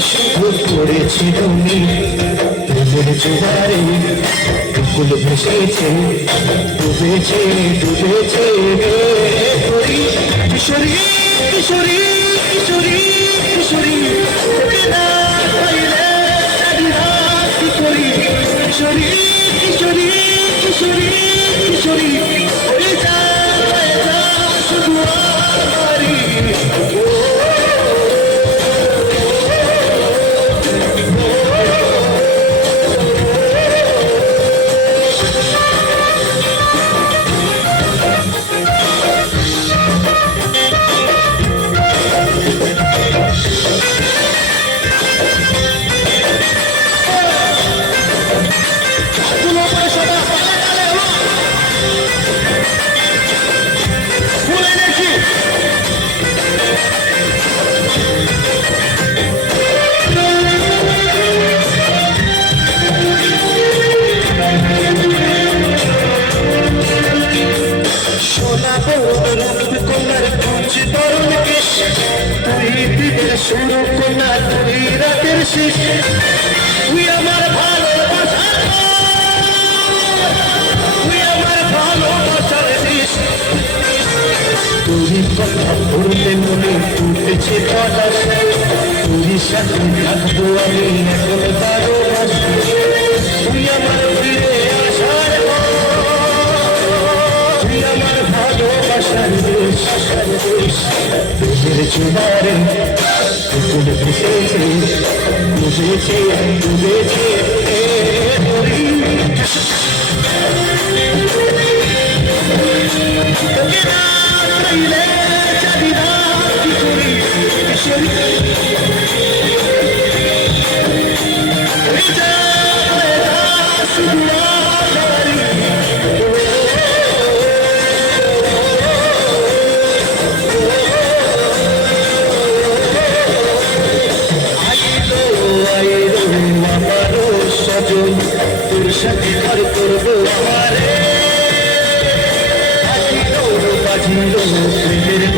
শুধু পড়েছি তুমি প্রেমের জোয়ারে ফুল ভেসেছে ডুবেছে ডুবেছে করি কিশোরী কিশোরী কিশোরী কিশোরী তোকে না পাইলে সারি রাত কি করি কিশোরী কিশোরী কিশোরী কিশোরী ওরে যা শুধু আমারই শুরু কোনা তুই রাতের শেষ তুই আমার ভালোবাসার তুই আমার ভালোবাসার শেষ তুই কথা বলতে মনে ফুটেছে পলাশ তুই সাথে থাকবো আমি এখন 12 মাস তুই আমার ফিরে আসার তুই আমার ভালোবাসার দেশ দেশের জোয়ারে ফুল ভেসেছে ডুবেছে ডুবেছে তোকে না পাইলে জানি না কি করি কিশোরী শুধু